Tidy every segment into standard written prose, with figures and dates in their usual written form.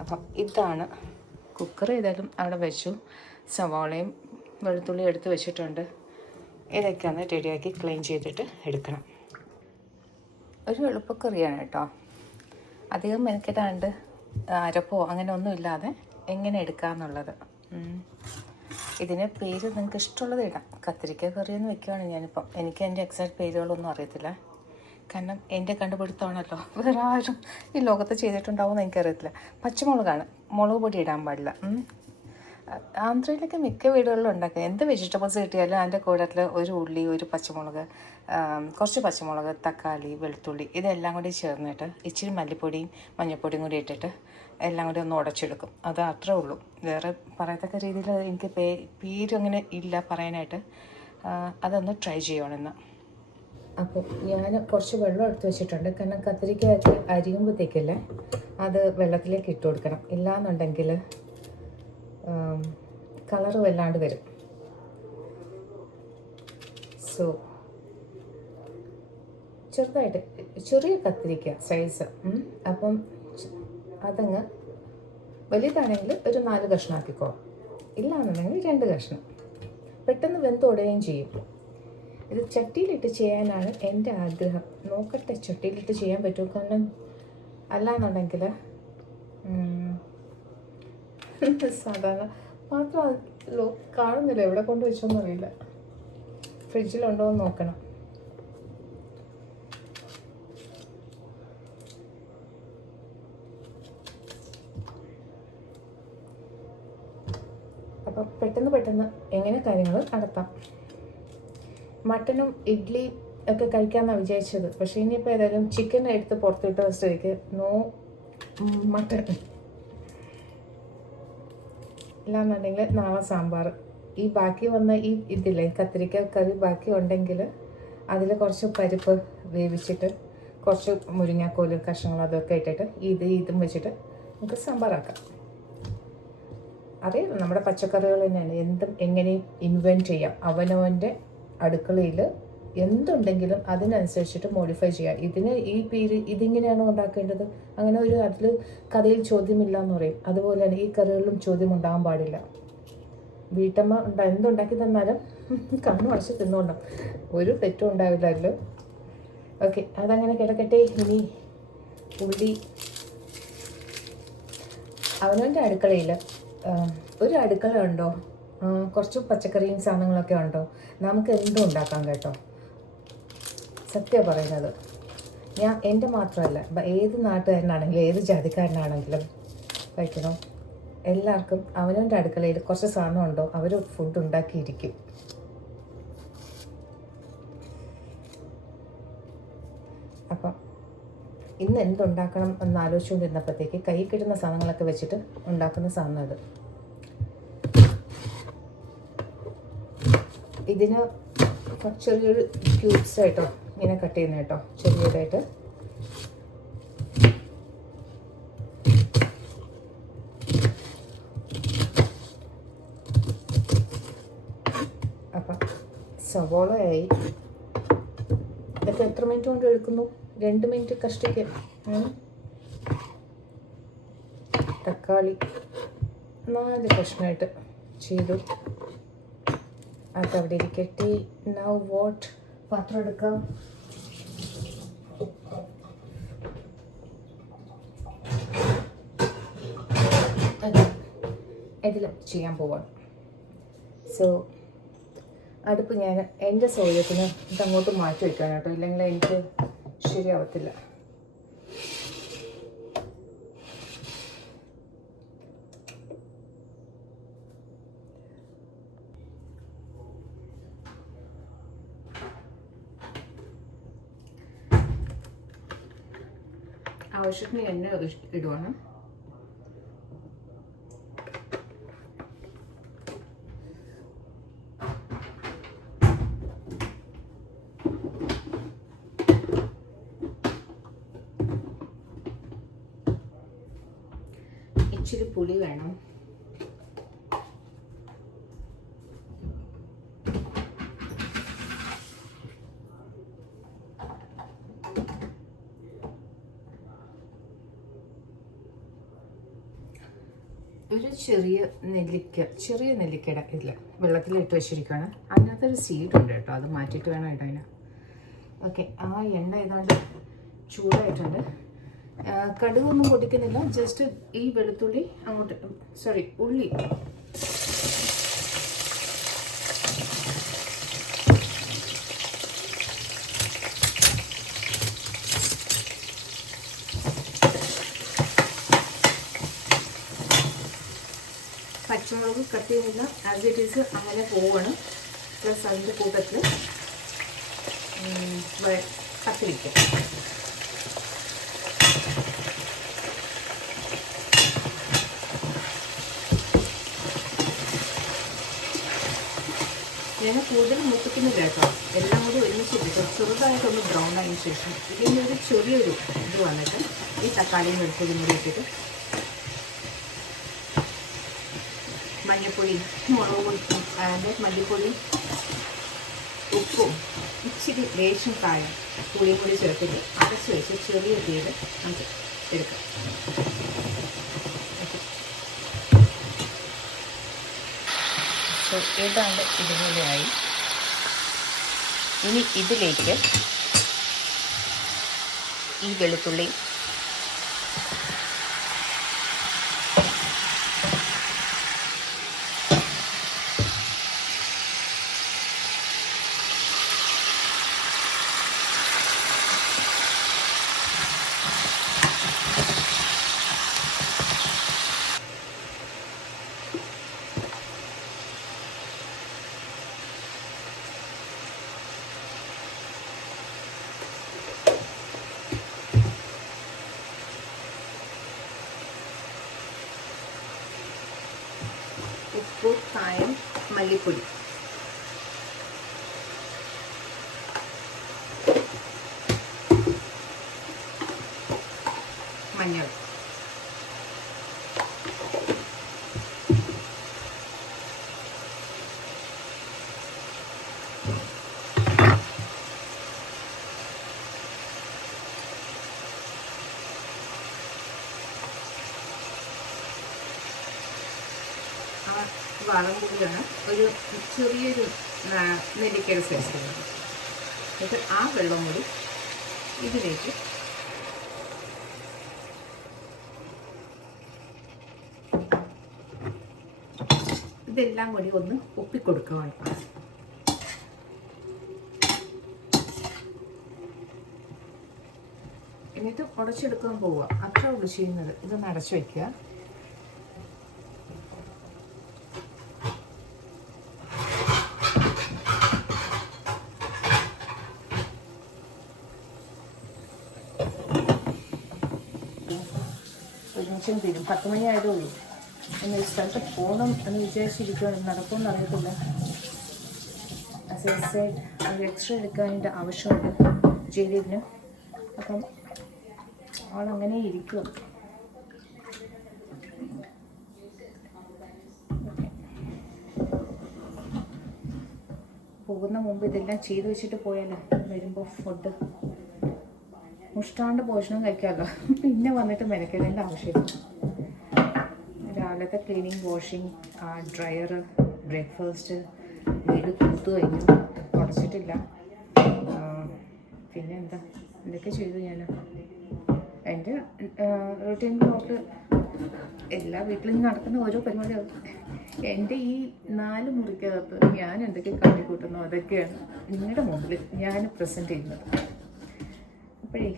അപ്പം ഇതാണ് കുക്കർ. ഏതായാലും അവിടെ വെച്ചു. സവാളയും വെളുത്തുള്ളിയും എടുത്ത് വെച്ചിട്ടുണ്ട്. ഇതൊക്കെ ഒന്ന് റെഡിയാക്കി ക്ലീൻ ചെയ്തിട്ട് എടുക്കണം. ഒരു എളുപ്പക്കറിയാണ് കേട്ടോ. അധികം മെനക്കെടാണ്ട് അരപ്പോ അങ്ങനെ ഒന്നും ഇല്ലാതെ എങ്ങനെ എടുക്കാമെന്നുള്ളത്. ഇതിന് പേര് നിങ്ങൾക്ക് ഇഷ്ടമുള്ളത് ഇടാം. കത്തിരിക്ക കറിയെന്ന് വെക്കുകയാണ് ഞാനിപ്പം. എനിക്ക് എൻ്റെ എക്സാക്ട് പേരുകളൊന്നും അറിയത്തില്ല. കാരണം എൻ്റെ കണ്ടുപിടുത്തമാണല്ലോ. വേറെ ആരും ഈ ലോകത്ത് ചെയ്തിട്ടുണ്ടാവുമെന്ന് എനിക്കറിയത്തില്ല. പച്ചമുളകാണ്, മുളക് പൊടി ഇടാൻ പാടില്ല. ആന്ധ്രയിലൊക്കെ മിക്ക വീടുകളിലും ഉണ്ടാക്കുക. എന്ത് വെജിറ്റബിൾസ് കിട്ടിയാലും അതിൻ്റെ കൂട്ടത്തിൽ ഒരു ഉള്ളി, ഒരു പച്ചമുളക്, കുറച്ച് പച്ചമുളക്, തക്കാളി, വെളുത്തുള്ളി ഇതെല്ലാം കൂടി ചേർന്നിട്ട് ഇച്ചിരി മല്ലിപ്പൊടിയും മഞ്ഞൾപ്പൊടിയും കൂടി ഇട്ടിട്ട് എല്ലാം കൂടി ഒന്ന് ഉടച്ചെടുക്കും. അത് അത്രേ ഉള്ളൂ. വേറെ പറയത്തക്ക രീതിയിൽ എനിക്ക് പേരങ്ങനെ ഇല്ല പറയാനായിട്ട്. അതൊന്ന് ട്രൈ ചെയ്യണമെന്ന്. അപ്പോൾ ഞാൻ കുറച്ച് വെള്ളം എടുത്ത് വെച്ചിട്ടുണ്ട്. കാരണം കത്തിരിക്കയൊക്കെ അരിയുമ്പോഴത്തേക്കല്ലേ അത് വെള്ളത്തിലേക്ക് ഇട്ട് കൊടുക്കണം. ഇല്ലയെന്നുണ്ടെങ്കിൽ കളറ് വല്ലാണ്ട് വരും. സോ ചെറുതായിട്ട് ചെറിയ കത്തിരിക്ക സൈസ്. അപ്പം അതങ്ങ് വലുതാണെങ്കിൽ ഒരു 4 കഷ്ണമാക്കിക്കോളാം. ഇല്ലയെന്നുണ്ടെങ്കിൽ 2 കഷ്ണം. പെട്ടെന്ന് വെന്തുടയുകയും ചെയ്യും. ഇത് ചട്ടിയിലിട്ട് ചെയ്യാനാണ് എൻ്റെ ആഗ്രഹം. നോക്കട്ടെ ചട്ടിയിലിട്ട് ചെയ്യാൻ പറ്റുമോ. കാരണം അല്ലാന്നുണ്ടെങ്കിൽ സാധാരണ മാത്രമല്ലോ കാണുന്നില്ല. എവിടെ കൊണ്ട് വെച്ചോന്നും അറിയില്ല. ഫ്രിഡ്ജിലുണ്ടോ എന്ന് നോക്കണം. അപ്പം പെട്ടെന്ന് എങ്ങനെ കാര്യങ്ങൾ നടത്താം. മട്ടനും ഇഡ്ഡലി ഒക്കെ കഴിക്കാമെന്നാണ് വിചാരിച്ചത്. പക്ഷേ ഇനിയിപ്പോൾ ഏതായാലും ചിക്കൻ എടുത്ത് പുറത്തിട്ട സ്ഥിതിക്ക് നോ മട്ടൺ. ഇല്ലാന്നുണ്ടെങ്കിൽ നാളെ സാമ്പാർ. ഈ ബാക്കി വന്ന ഈ ഇതില്ലേ കത്തിരിക്ക കറി ബാക്കി ഉണ്ടെങ്കിൽ അതിൽ കുറച്ച് പരിപ്പ് വേവിച്ചിട്ട് കുറച്ച് മുരിങ്ങാക്കോലും കഷ്ണങ്ങളും അതൊക്കെ ഇട്ടിട്ട് ഇതും വെച്ചിട്ട് നമുക്ക് സാമ്പാറാക്കാം. അറിയാം, നമ്മുടെ പച്ചക്കറികൾ തന്നെയാണ്. എന്തും എങ്ങനെയും ഇൻവെൻറ്റ് ചെയ്യാം. അവനവൻ്റെ അടുക്കളയിൽ എന്തുണ്ടെങ്കിലും അതിനനുസരിച്ചിട്ട് മോഡിഫൈ ചെയ്യാം. ഇതിന് ഈ പേര് ഇതിങ്ങനെയാണോ ഉണ്ടാക്കേണ്ടത്, അങ്ങനെ ഒരു അതിൽ കഥയിൽ ചോദ്യമില്ല എന്ന് പറയും. അതുപോലെ തന്നെ ഈ കറികളിലും ചോദ്യം ഉണ്ടാകാൻ പാടില്ല. വീട്ടമ്മ എന്തുണ്ടാക്കി തന്നാലും കണ്ണു അടച്ച് തിന്നുകൊണ്ടാം, ഒരു തെറ്റും ഉണ്ടാവില്ലല്ലോ. ഓക്കെ, അതങ്ങനെ കിടക്കട്ടെ. ഇനി ഉള്ളി അവനവൻ്റെ അടുക്കളയിൽ ഒരു അടുക്കള ഉണ്ടോ, കുറച്ച് പച്ചക്കറിയും സാധനങ്ങളൊക്കെ ഉണ്ടോ, നമുക്ക് എന്തും ഉണ്ടാക്കാം കേട്ടോ. സത്യം പറയുന്നത്. ഞാൻ എൻ്റെ മാത്രമല്ല, ഏത് നാട്ടുകാരനാണെങ്കിലും ഏത് ജാതിക്കാരനാണെങ്കിലും കഴിക്കണോ, എല്ലാവർക്കും അവനവൻ്റെ അടുക്കളയിൽ കുറച്ച് സാധനം ഉണ്ടോ അവർ ഫുഡ് ഉണ്ടാക്കിയിരിക്കും. അപ്പം ഇന്ന് എന്തുണ്ടാക്കണം എന്ന് ആലോചിച്ചുകൊണ്ടിരുന്നപ്പോഴത്തേക്ക് കൈ കിട്ടുന്ന സാധനങ്ങളൊക്കെ വെച്ചിട്ട് ഉണ്ടാക്കുന്ന സാധനം അത്. ഇതിന് ചെറിയൊരു ക്യൂബ്സ് ആയിട്ടോ ഇങ്ങനെ കട്ട് ചെയ്യുന്ന കേട്ടോ, ചെറിയതായിട്ട്. അപ്പം സവോളയായി. ഇതൊക്കെ എത്ര മിനിറ്റ് കൊണ്ട് എടുക്കുന്നു? 2 മിനിറ്റ് കഷ്ടിക്ക്. തക്കാളി 4 കഷ്ണമായിട്ട് ചെയ്തു. അതവിടെ ഇരിക്കട്ടെ. Now what? പാത്രം എടുക്കാം. ഇതിൽ ചെയ്യാൻ പോവാണ്. സോ അടുപ്പ് ഞാൻ എൻ്റെ സൗകര്യത്തിന് ഇതങ്ങോട്ട് മാറ്റി വയ്ക്കണം കേട്ടോ, ഇല്ലെങ്കിൽ എനിക്ക് ശരിയാവത്തില്ല. ആവശ്യത്തിന് എണ്ണ ഇടുവാണ്. ഇച്ചിരി പുളി വേണം. ഒരു ചെറിയ നെല്ലിക്കയുടെ ഇതിൽ വെള്ളത്തിലിട്ട് വെച്ചിരിക്കുകയാണ്. അതിനകത്തൊരു സീഡുണ്ട് കേട്ടോ, അത് മാറ്റിയിട്ട് വേണം ഇടാൻ. ഓക്കെ, ആ എണ്ണ ഏതാണ്ട് ചൂടായിട്ടുണ്ട്. കടുകൊന്നും പൊടിക്കുന്നില്ല, ജസ്റ്റ് ഈ വെളുത്തുള്ളി ഉള്ളി പച്ചമുളക് കട്ട് ചെയ്യുന്നില്ല, ആസ് ഇറ്റ് ഈസ് അങ്ങനെ പോവാണ്. പ്ലസ് അതിൻ്റെ കൂട്ടത്തിൽ കത്തിരിക്ക. ഞാൻ കൂടുതൽ മൂപ്പിക്കുന്നില്ല കേട്ടോ, എല്ലാം കൂടി ഒരുമിച്ചിട്ട് ചെറുതായിട്ടൊന്ന് ബ്രൗൺ ആയതിനു ശേഷം ഇതിൻ്റെ ഒരു ചെറിയൊരു ഇത് വന്നിട്ട് ഈ തക്കാളിയും വെളുത്തുള്ളിയും കൂടി ഇട്ടിട്ട് മഞ്ഞൾപ്പൊടി, മുളക് പൊടിയും മല്ലിപ്പൊടിയും ഉപ്പും ഇച്ചിരി ലേശം കായം പുളിയും കൂടി ചേർത്തിട്ട് അടച്ച് വെച്ച് ചെറിയ തീയിൽ നമുക്ക് എടുക്കാം. ഏതാണ്ട് ഇതുപോലെയായി. ഇനി ഇതിലേക്ക് ഈ വെളുത്തുള്ളി ഉപ്പ്, കായം, മല്ലിപ്പൊടി, മഞ്ഞൾ, വളം കൂടിയാണ് ഒരു ചെറിയൊരു നെല്ലിക്കയുടെ സൈസ്. എന്നിട്ട് ആ വെള്ളം കൂടി ഇതിലേക്ക് ഇതെല്ലാം കൂടി ഒന്ന് ഒപ്പിക്കൊടുക്കുകയാണ്. എന്നിട്ട് ഉടച്ചെടുക്കാൻ പോവുക, അത്ര ഉള്ളു ചെയ്യുന്നത്. ഇതൊന്ന് അടച്ചു വയ്ക്കുക. തീരും. 10 മണി ആയതേ ഉള്ളൂ. എന്നെ സ്ഥലത്ത് പോകണം എന്ന് വിചാരിച്ചിരിക്കുകയാണ്, നടക്കുമെന്ന് അറിയത്തില്ല. അത് എക്സ്ട്രാ എടുക്കാനായിട്ട് ആവശ്യമുണ്ട് ജയിലിന്. അപ്പം ആളങ്ങനെ ഇരിക്കുക. പോകുന്ന മുമ്പ് ഇതെല്ലാം ചെയ്തു വെച്ചിട്ട് പോയാലോ വരുമ്പോൾ ഫുഡ് മുഷ്ടാണ്ട് ഭോജനം കഴിക്കാമല്ലോ. പിന്നെ വന്നിട്ട് മെനക്കെടേണ്ട ആവശ്യമില്ല. രാവിലത്തെ ക്ലീനിങ്, വാഷിങ്, ഡ്രയർ, ബ്രേക്ക്ഫാസ്റ്റ്, വീട് തൂത്തു കഴിഞ്ഞു, തുടച്ചിട്ടില്ല. പിന്നെ എന്താ എന്തൊക്കെ ചെയ്തു ഞാൻ. എൻ്റെ റൂട്ടീൻ ബ്ലോക്ക് എല്ലാ വീട്ടിലും നടക്കുന്ന ഓരോ പരിപാടികളും. എൻ്റെ ഈ 4 മുറിക്കകത്ത് ഞാൻ എന്തൊക്കെ കാട്ടിക്കൂട്ടുന്നു അതൊക്കെയാണ് നിങ്ങളുടെ മുമ്പിൽ ഞാൻ പ്രസൻറ്റ് ചെയ്യുന്നത്. അപ്പോഴേ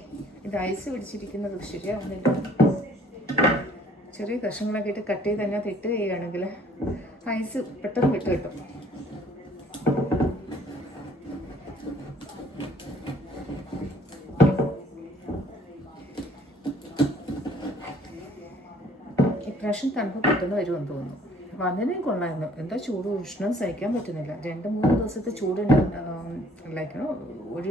ഇത് ഐസ് പിടിച്ചിരിക്കുന്നത് ശരിയാവുന്നില്ല. ചെറിയ കഷ്ണങ്ങളൊക്കെ ഇട്ട് കട്ട് ചെയ്ത് അതിനകത്ത് ഇട്ട് ചെയ്യുകയാണെങ്കിൽ ഐസ് പെട്ടെന്ന് വിട്ട് കിട്ടും. ഇപ്രാവശ്യം തണുപ്പ് പെട്ടെന്ന് വരുമെന്ന് തോന്നുന്നു. വന്നതിനും കൊള്ളായിരുന്നു. എന്താ ചൂട്, ഉഷ്ണം സഹിക്കാൻ പറ്റുന്നില്ല. 2-3 ദിവസത്തെ ചൂടുണ്ട്. ലൈക്ക് ഒരു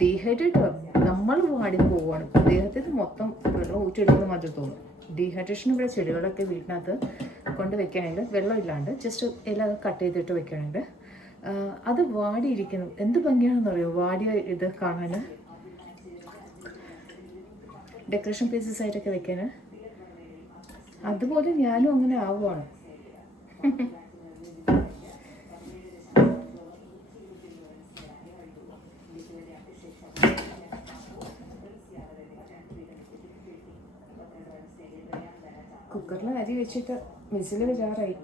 ഡീഹൈഡ്രേറ്റ് നമ്മൾ വാടി പോവുകയാണ്. ദേഹത്തിൽ മൊത്തം വെള്ളം ഊറ്റിയെടുക്കുന്ന മാതിരി തോന്നും. ഡീഹൈഡ്രേഷൻ. ഇവിടെ ചെടികളൊക്കെ വീട്ടിനകത്ത് കൊണ്ട് വെക്കുകയാണെങ്കിൽ വെള്ളം ഇല്ലാണ്ട് ജസ്റ്റ് ഇല കട്ട് ചെയ്തിട്ട് വെക്കുകയാണെങ്കിൽ അത് വാടിയിരിക്കുന്നു. എന്ത് ഭംഗിയാണെന്ന് പറയുമോ വാടിയ ഇത് കാണാൻ. ഡെക്കറേഷൻ പീസസ് ആയിട്ടൊക്കെ വെക്കാൻ അതുപോലെ ഞാനും അങ്ങനെ ആവുകയാണ്. കുക്കറിൽ അരി വെച്ചിട്ട് വിസിൽ വരാറായി.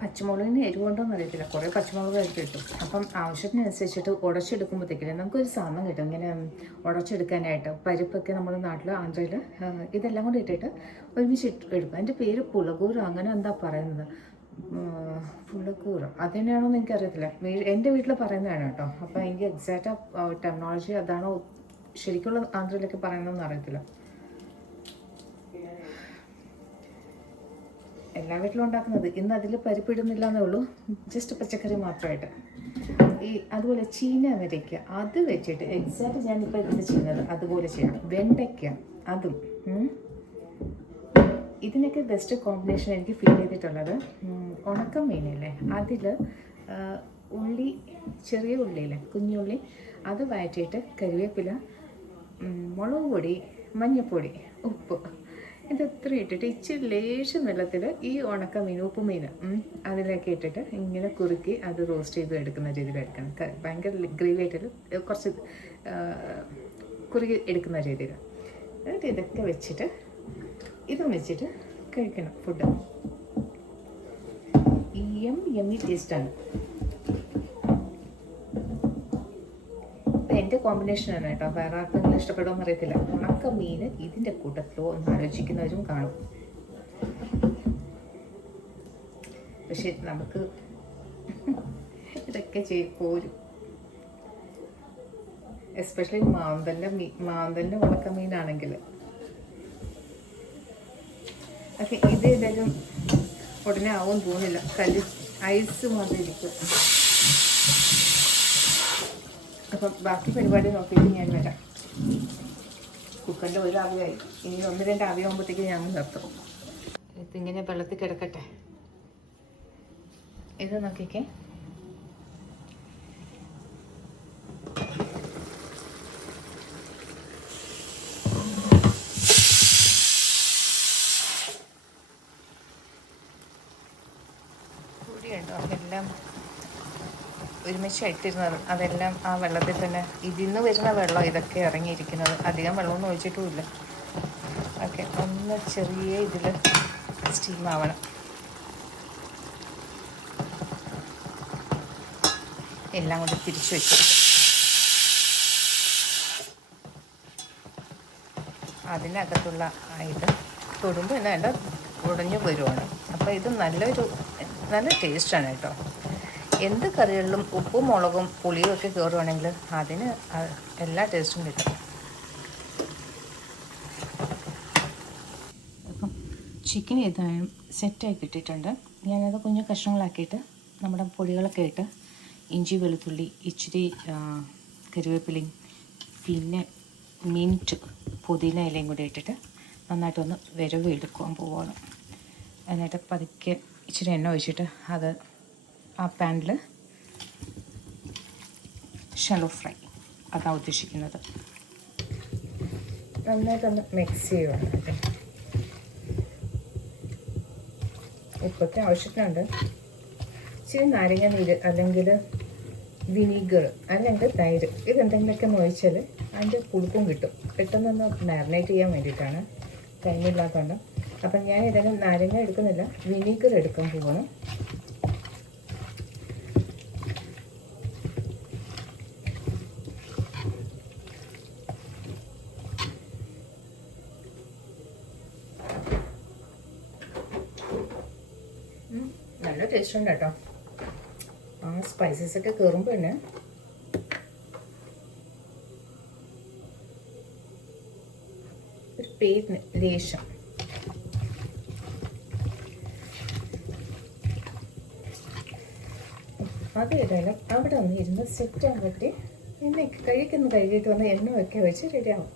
പച്ചമുളകിന് എരിവുണ്ടോയെന്ന് അറിയത്തില്ല, കുറേ പച്ചമുളക് എടുത്ത് കിട്ടും. അപ്പം ആവശ്യത്തിനനുസരിച്ചിട്ട് ഉടച്ചെടുക്കുമ്പോഴത്തേക്കില്ല നമുക്കൊരു സാധനം കിട്ടും ഇങ്ങനെ ഉടച്ചെടുക്കാനായിട്ട്. പരിപ്പൊക്കെ നമ്മുടെ നാട്ടിൽ ആന്ധ്രയിൽ ഇതെല്ലാം കൂടി ഇട്ടിട്ട് ഒരുമിച്ച് എടുക്കും. അതിൻ്റെ പേര് പുളകൂര അങ്ങനെ എന്താ പറയുന്നത്, പുളക്കൂറ അതുതന്നെയാണോ എന്ന് എനിക്കറിയത്തില്ല. എൻ്റെ വീട്ടിൽ പറയുന്നതാണ് കേട്ടോ. അപ്പോൾ എനിക്ക് എക്സാക്റ്റ് ടെക്നോളജി അതാണോ ശരിക്കുള്ള ആന്ധ്രയിലൊക്കെ പറയണമെന്ന് അറിയത്തില്ല. എല്ലാ വീട്ടിലും ഉണ്ടാക്കുന്നത്. ഇന്ന് അതിൽ പരിപ്പിടുന്നില്ല എന്നേ ഉള്ളൂ, ജസ്റ്റ് പച്ചക്കറി മാത്രമായിട്ട്. അതുപോലെ ചീന വരയ്ക്ക അത് വെച്ചിട്ട് എക്സാക്റ്റ് ഞാനിപ്പോൾ ഇതിൽ ചെയ്യുന്നത് അതുപോലെ ചെയ്യണം. വെണ്ടയ്ക്ക അതും ഇതിനൊക്കെ ബെസ്റ്റ് കോമ്പിനേഷൻ എനിക്ക് ഫീൽ ചെയ്തിട്ടുള്ളത് ഉണക്ക മീനില്ലേ, അതിൽ ഉള്ളി, ചെറിയ ഉള്ളിയില്ലേ, കുഞ്ഞുള്ളി, അത് വഴറ്റിയിട്ട് കരിവേപ്പില, മുളക് പൊടി, മഞ്ഞൾപ്പൊടി, ഉപ്പ്, ഇതെത്ര ഇട്ടിട്ട് ഇച്ചിരി ലേശം വെള്ളത്തിൽ ഈ ഉണക്ക മീൻ, ഉപ്പുമീൻ അതിലൊക്കെ ഇട്ടിട്ട് ഇങ്ങനെ കുറുക്കി അത് റോസ്റ്റ് ചെയ്ത് എടുക്കുന്ന രീതിയിൽ എടുക്കണം. ഭയങ്കര ഗ്രേവി ആയിട്ട് കുറച്ച് കുറുക്കി എടുക്കുന്ന രീതിയിൽ. എന്നിട്ട് ഇതൊക്കെ വെച്ചിട്ട് ഇതും വെച്ചിട്ട് കഴിക്കണം ഫുഡ്. യമ്മി ടേസ്റ്റാണ്. എൻ്റെ കോമ്പിനേഷനാണ് കേട്ടോ, വേറെ ആർക്കെങ്കിലും ഇഷ്ടപ്പെടുമെന്ന് അറിയത്തില്ല. ഉണക്ക മീൻ ഇതിൻ്റെ കൂട്ടത്തിലോ ഒന്ന് ആലോചിക്കുന്നവരും കാണും. പക്ഷെ നമുക്ക് ഇതൊക്കെ പോരും. എസ്പെഷ്യലി മാന്തലിൻ്റെ ഉണക്ക മീനാണെങ്കിൽ. പക്ഷെ ഇത് ഏതായാലും ഉടനെ ആവും തോന്നില്ല, ഐസ് മാതിരി ഇരിക്കും. അപ്പം ബാക്കി പരിപാടി നോക്കിയിട്ട് ഞാൻ വരാം. കുക്കറിൻ്റെ ഒരു ആവിയായി, ഇനി 1-2 ആവിയാകുമ്പോഴത്തേക്ക് ഞാൻ നിർത്തും. ഇതിങ്ങനെ വെള്ളത്തിൽ കിടക്കട്ടെ. ഇത് നോക്കിക്കേ, പൊടിയുണ്ടോ എല്ലാം ഒരുമിച്ചായിട്ടിരുന്നത്, അതെല്ലാം ആ വെള്ളത്തിൽ തന്നെ. ഇതിൽ നിന്ന് വരുന്ന വെള്ളം ഇതൊക്കെ ഇറങ്ങിയിരിക്കുന്നത്, അധികം വെള്ളമൊന്നും ഒഴിച്ചിട്ടുമില്ല. ഓക്കെ, ഒന്ന് ചെറിയ ഇതിൽ സ്റ്റീം ആവണം. എല്ലാം കൂടി തിരിച്ചു വെച്ചിട്ട് അതിനകത്തുള്ള ഇത് തൊടുമ്പോൾ തന്നെ എൻ്റെ ഉടഞ്ഞു വരുവാണ്. അപ്പോൾ ഇത് നല്ല ടേസ്റ്റാണ് കേട്ടോ. എന്ത് കറികളിലും ഉപ്പും മുളകും പുളിയും ഒക്കെ കയറുവാണെങ്കിൽ അതിന് എല്ലാ ടേസ്റ്റും കിട്ടും. അപ്പം ചിക്കൻ ഏതായാലും സെറ്റായി കിട്ടിയിട്ടുണ്ട്. ഞാനത് കുഞ്ഞു കഷ്ണങ്ങളാക്കിയിട്ട് നമ്മുടെ പൊടികളൊക്കെ ഇട്ട് ഇഞ്ചി, വെളുത്തുള്ളി, ഇച്ചിരി കറിവേപ്പിലയും പിന്നെ മിൻറ്റ്, പുതിന ഇലയും കൂടി ഇട്ടിട്ട് നന്നായിട്ടൊന്ന് വിരവ് എടുക്കാൻ പോവുകയാണ്. എന്നിട്ട് പതുക്കെ ഇച്ചിരി എണ്ണ ഒഴിച്ചിട്ട് അത് ആ പാനിൽ ഷാലോ ഫ്രൈ അതാണ് ഉദ്ദേശിക്കുന്നത്. നന്നായിട്ടൊന്ന് മിക്സ് ചെയ്യുകയാണ്. ഉപ്പൊക്കെ ആവശ്യത്തിനുണ്ട്. ഇച്ചിരി നാരങ്ങ നീര് അല്ലെങ്കിൽ വിനീഗർ അല്ലെങ്കിൽ തൈര്, ഇതെന്തെങ്കിലുമൊക്കെ ഒഴിച്ചാൽ അതിൻ്റെ പുളിപ്പും കിട്ടും. പെട്ടെന്നൊന്ന് മാരിനേറ്റ് ചെയ്യാൻ വേണ്ടിയിട്ടാണ്, ടൈമില്ലാത്തതുകൊണ്ട്. അപ്പം ഞാൻ ഏതായാലും നാരങ്ങ എടുക്കുന്നില്ല, വിനീഗർ എടുക്കാൻ പോകണം. നല്ല ടേസ്റ്റ് ഉണ്ട് കേട്ടോ. ആ സ്പൈസസ് ഒക്കെ കയറുമ്പോൾ തന്നെ ഒരു പേരിന് ലേശം അത് ഏതായാലും അവിടെ ഒന്ന് ഇരുന്ന് സെറ്റ് ആകട്ടെ. എണ്ണ കഴുകിയിട്ട് വന്ന് എണ്ണ ഒക്കെ വെച്ച് റെഡിയാവും.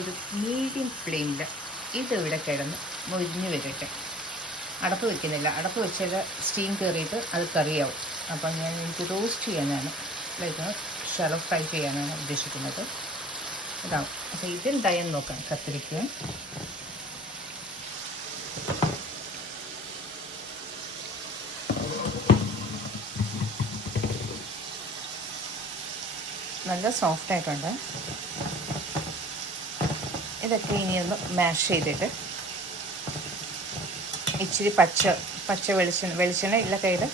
ഒരു മീഡിയം ഫ്ലെയിമിൽ ഇതിവിടെ കിടന്ന് മൊരിഞ്ഞ് വരട്ടെ. അടപ്പ് വെക്കുന്നില്ല, അടപ്പ് വെച്ചാൽ സ്റ്റീം കയറിയിട്ട് അത് കറിയാവും. അപ്പം എനിക്ക് റോസ്റ്റ് ചെയ്യാനാണ്, ലൈക്ക് ഷാലോ ഫ്രൈ ചെയ്യാനാണ് ഉദ്ദേശിക്കുന്നത്. ഇതാവും. അപ്പോൾ ഇതെന്തായെന്ന് നോക്കാം. കത്തിരിക്ക നല്ല സോഫ്റ്റായിട്ടുണ്ട്. ഇതൊക്കെ ഇനിയൊന്ന് മാഷ് ചെയ്തിട്ട് ഇച്ചിരി പച്ച വെളിച്ചെണ്ണ ഇല്ല കയ്യിൽ.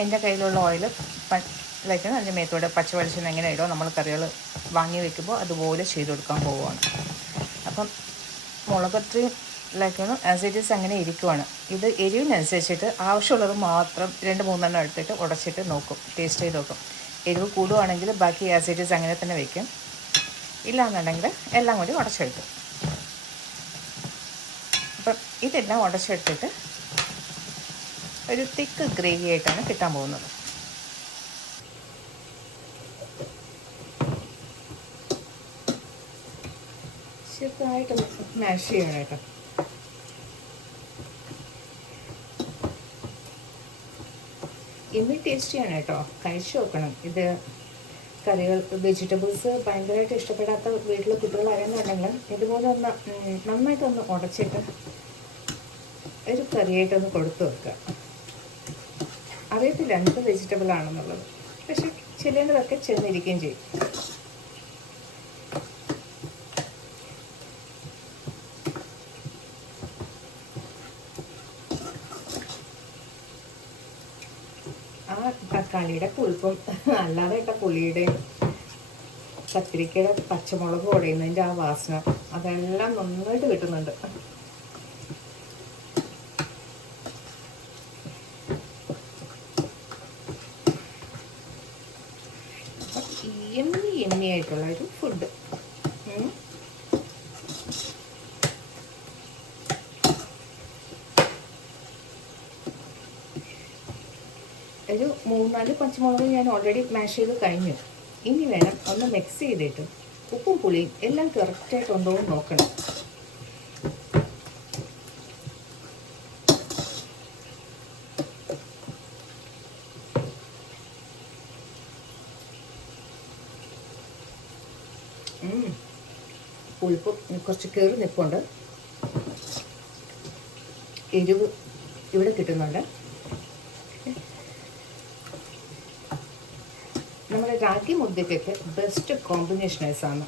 എൻ്റെ കയ്യിലുള്ള ഓയിൽ ലൈക്ക് അതിൻ്റെ മേത്തോടെ പച്ച വെളിച്ചെണ്ണ എങ്ങനെ ഇടുമോ നമ്മൾ കറികൾ വാങ്ങി വെക്കുമ്പോൾ അതുപോലെ ചെയ്ത് കൊടുക്കാൻ പോവുകയാണ്. അപ്പം മുളകത്രയും ലൈക്ക് ആസ് ഇറ്റ് ഈസ് അങ്ങനെ ഇരിക്കുവാണ്. ഇത് എരിവിനനുസരിച്ചിട്ട് ആവശ്യമുള്ളത് മാത്രം 2-3 എടുത്തിട്ട് ഉടച്ചിട്ട് നോക്കും, ടേസ്റ്റ് ചെയ്ത് നോക്കും. എരിവ് കൂടുവാണെങ്കിൽ ബാക്കി ആസ് ഇറ്റ് ഈസ് അങ്ങനെ തന്നെ വയ്ക്കും. ഇല്ലയെന്നുണ്ടെങ്കിൽ എല്ലാം കൂടി ഉടച്ചെടുക്കും. അപ്പം ഇതെല്ലാം ഉടച്ചെടുത്തിട്ട് ഒരു തിക്ക് ഗ്രേവി ആയിട്ടാണ് കിട്ടാൻ പോകുന്നത്. ചെറുതായിട്ട് മാഷ് ചെയ്യണം കേട്ടോ. ഇന്ന് ടേസ്റ്റ് ചെയ്യണം കേട്ടോ, കഴിച്ചു നോക്കണം. ഇത് കറികൾ വെജിറ്റബിൾസ് ഭയങ്കരമായിട്ട് ഇഷ്ടപ്പെടാത്ത വീട്ടിൽ കുട്ടികൾ അറിയുന്നുണ്ടെങ്കിൽ ഇതുപോലെ ഒന്ന് നന്നായിട്ടൊന്ന് ഉടച്ചിട്ട് ഒരു കറിയായിട്ടൊന്ന് കൊടുത്തു വെക്കുക. അറിയത്തില്ല എന്ത് വെജിറ്റബിൾ ആണെന്നുള്ളത്, പക്ഷെ ചിലതൊക്കെ ചെന്നിരിക്കുകയും ചെയ്യും. ആ തക്കാളിയുടെ പുളിപ്പും അല്ലാതെ ഇട്ട പുളിയുടെയും കത്തിരിക്കയുടെ പച്ചമുളക് ഉടയുന്നതിൻ്റെ ആ വാസന അതെല്ലാം നന്നായിട്ട് കിട്ടുന്നുണ്ട്. യമ്മി ആയിട്ടുള്ള ഒരു ഫുഡ്. ഒരു 3-4 പച്ചമുളക് ഞാൻ ഓൾറെഡി മാഷ് ചെയ്ത് കഴിഞ്ഞു. ഇനി വേണം ഒന്ന് മിക്സ് ചെയ്തിട്ട് ഉപ്പും പുളിയും എല്ലാം കറക്റ്റായിട്ടുണ്ടോ എന്ന് നോക്കണം. പുളിപ്പ് കുറച്ച് കയറി നിൽപ്പുണ്ട്, എരിവ് ഇവിടെ കിട്ടുന്നുണ്ട്. നമ്മുടെ രാഗി മുദ്ദയ്ക്കൊക്കെ ബെസ്റ്റ് കോമ്പിനേഷനേഴ്സാണ്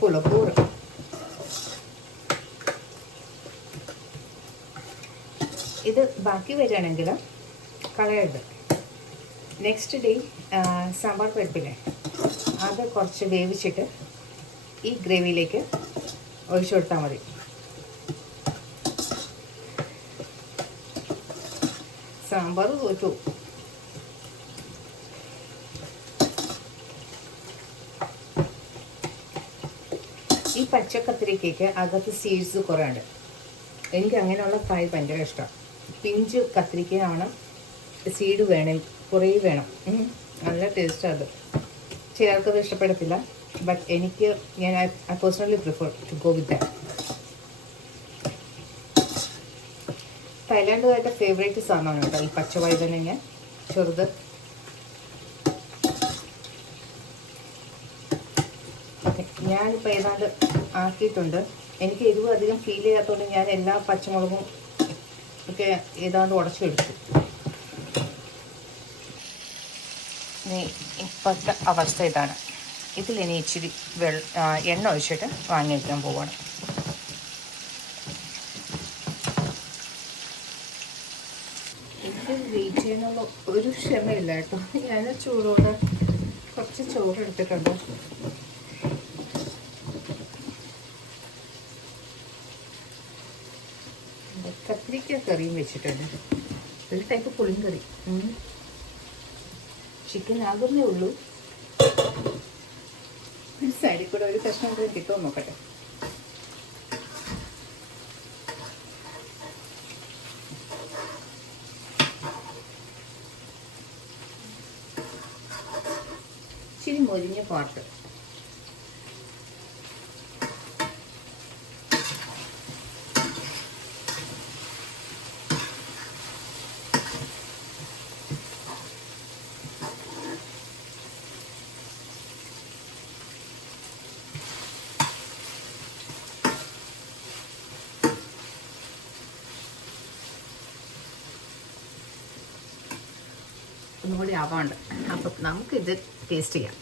പുളക്കൂറ്. ഇത് ബാക്കി വരികയാണെങ്കിൽ കളയരുത്. നെക്സ്റ്റ് ഡേ സാമ്പാർ പരിപ്പില്ലേ അത് കുറച്ച് വേവിച്ചിട്ട് ഈ ഗ്രേവിയിലേക്ക് ഒഴിച്ചു കൊടുത്താൽ മതി. സാമ്പാർ തോറ്റു. ഈ പച്ചക്കത്തിരിക്കയ്ക്ക് അകത്ത് സീഡ്സ് കുറേ ഉണ്ട്. എനിക്ക് അങ്ങനെയുള്ള കായ് ഭയങ്കര ഇഷ്ടമാണ്. പിഞ്ച് കത്തിരിക്കയാണ്, സീഡ് വേണം, കുറേ വേണം. നല്ല ടേസ്റ്റാണ് അത്. ചിലർക്കത് ഇഷ്ടപ്പെടത്തില്ല, ബട്ട് ഞാൻ I personally prefer to go with that. തായ്ലാൻഡുകാരുടെ ഫേവറേറ്റ് സാധനമാണ് കേട്ടോ ഈ പച്ചവഴുതനങ്ങ ചെറുത്. ഞാനിപ്പോൾ ഏതാണ്ട് ആക്കിയിട്ടുണ്ട്. എനിക്ക് എരിവ് അധികം ഫീൽ ചെയ്യാത്തതുകൊണ്ട് ഞാൻ എല്ലാ പച്ചമുളകും ഒക്കെ ഏതാണ്ട് ഉടച്ചെടുത്തു. ഇപ്പോഴത്തെ അവസ്ഥ ഇതാണ്. ഇതിലിനി ഇച്ചിരി എണ്ണ ഒഴിച്ചിട്ട് വാങ്ങി വയ്ക്കാൻ പോവാണ്. എനിക്ക് വെയിറ്റ് ചെയ്യാനുള്ള ഒരു ക്ഷമയില്ല കേട്ടോ. ഞാൻ ചൂടോടെ കുറച്ച് ചോറ് എടുത്തിട്ടുണ്ട്. കത്തിരിക്ക കറിയും വെച്ചിട്ടുണ്ട്. ഒരു ടൈപ്പ് പുളിയും കറി. ചിക്കൻ ആകുന്നേ ഉള്ളൂ. സൈഡിൽ കൂടെ ഒരു കഷ്ണം കൂടെ കിട്ടുമോ നോക്കട്ടെ. ഇച്ചിരി മൊരിഞ്ഞ പാട്ട്. ഒന്നുകൂടി ആവാണ്ട്. അപ്പം നമുക്കിത് ടേസ്റ്റ് ചെയ്യാം.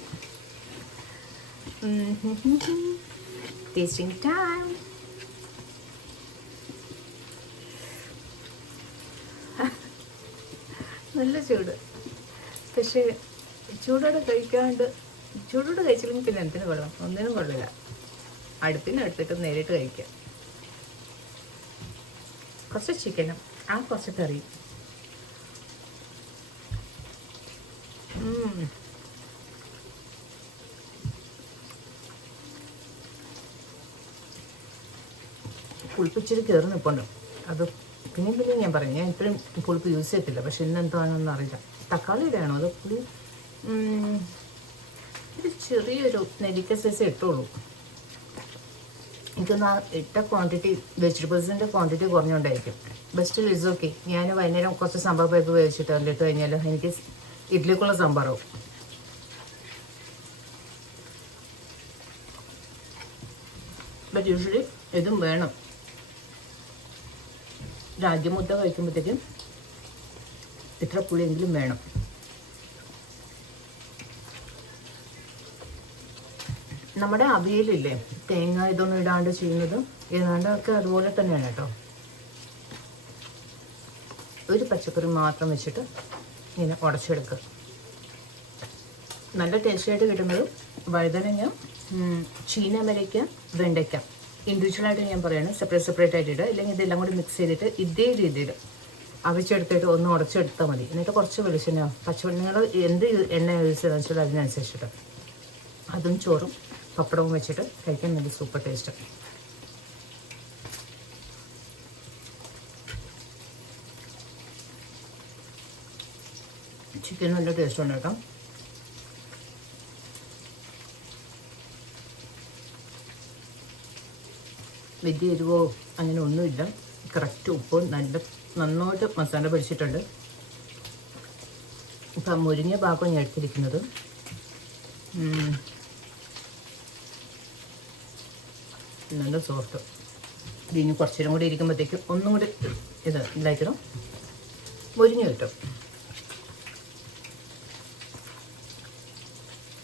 Tasting time. നല്ല ചൂട്. പക്ഷേ ചൂടോടെ കഴിച്ചില്ലെങ്കിൽ പിന്നെ എന്തിനു കൊള്ളാം? ഒന്നിനും കൊള്ളില്ല. അടുപ്പിനടുത്തിട്ട് നേരിട്ട് കഴിക്കാം. കുറച്ച് ചിക്കനും കുറച്ച് കറിയും. പുളിപ്പിച്ചിട്ട് കയറി നിൽപ്പുണ്ട്. അത് പിന്നെ ഞാൻ പറഞ്ഞു, ഞാൻ ഇത്രയും പുളിപ്പ് യൂസ് ചെയ്യത്തില്ല. പക്ഷെ ഇന്നെന്താണെന്ന് അറിയില്ല. തക്കാളിയുടെ ആണോ അത് പുളി? ഒരു ചെറിയൊരു നെല്ലിക്ക സൈസ് ഇട്ടുള്ളൂ. എനിക്കൊന്ന് ഇട്ട ക്വാണ്ടിറ്റി, വെജിറ്റബിൾസിൻ്റെ ക്വാണ്ടിറ്റി കുറഞ്ഞുകൊണ്ടായിരിക്കും. Best is okay. ഞാൻ വൈകുന്നേരം കുറച്ച് സാമ്പാർ പരിപ്പ് വേവിച്ചിട്ട് അതിലിട്ട് കഴിഞ്ഞാൽ എനിക്ക് ഇഡ്ലിക്കുള്ള സാമ്പാറാവും. ബട്ട് യൂഷ്വലി ഇതും വേണം. രാജ്യമുദ്ര കഴിക്കുമ്പോഴത്തേക്കും ഇത്ര പുളിയെങ്കിലും വേണം. നമ്മുടെ അവിയലില്ലേ, തേങ്ങ ഇതൊന്നും ഇടാണ്ട് ചെയ്യുന്നത്, ഏതാണ്ടൊക്കെ അതുപോലെ തന്നെയാണ് കേട്ടോ. ഒരു പച്ചക്കറി മാത്രം വെച്ചിട്ട് ഇങ്ങനെ ഉടച്ചെടുക്കുക. നല്ല ടേസ്റ്റായിട്ട് കിട്ടുന്നത് വഴുതനങ്ങ, ചീനമരയ്ക്ക, വെണ്ടയ്ക്ക ഇൻഡിവിജ്വലായിട്ട് ഞാൻ പറയുകയാണ്. സെപ്പറേറ്റ് ആയിട്ടിട്ട്, ഇല്ലെങ്കിൽ ഇതെല്ലാം കൂടി മിക്സ് ചെയ്തിട്ട് ഇതേ രീതിയിൽ അവിച്ചെടുത്തിട്ട് ഒന്ന് ഉടച്ചെടുത്താൽ മതി. എന്നിട്ട് കുറച്ച് വെളിച്ചെണ്ണ, പച്ചവെണ്ണ, എന്ത് എണ്ണ യൂസ് ചെയ്താൽ വെച്ചാൽ അതിനനുസരിച്ചിട്ട് അതും ചോറും പപ്പടവും വെച്ചിട്ട് കഴിക്കാൻ നല്ല സൂപ്പർ ടേസ്റ്റ്. ചിക്കൻ നല്ല ടേസ്റ്റ് ഉണ്ട് കേട്ടോ. വലിയ എരിവോ അങ്ങനെ ഒന്നുമില്ല. കറക്റ്റ് ഉപ്പും നന്നായിട്ട് മസാല പിടിച്ചിട്ടുണ്ട്. ഇപ്പം മുരിഞ്ഞ ഭാഗം ഞാൻ എടുത്തിരിക്കുന്നത് നല്ല സോഫ്റ്റ്. ഇതിന് കുറച്ചേരം കൂടി ഇരിക്കുമ്പോഴത്തേക്കും ഒന്നും കൂടി ഇത് ഇതാക്കണം, മുരിഞ്ഞ് കിട്ടും.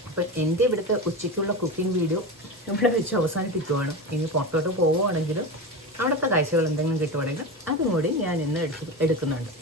അപ്പം എൻ്റെ ഇവിടുത്തെ ഉച്ചയ്ക്കുള്ള കുക്കിംഗ് വീഡിയോ ഇവിടെ വെച്ച് അവസാനിപ്പിക്കുവാണ്. ഇനി പുറത്തോട്ട് പോവുകയാണെങ്കിലും അവിടുത്തെ കാഴ്ചകൾ എന്തെങ്കിലും കിട്ടുവാണെങ്കിൽ അതും കൂടി ഞാൻ ഇന്ന് എടുക്കുന്നുണ്ട്.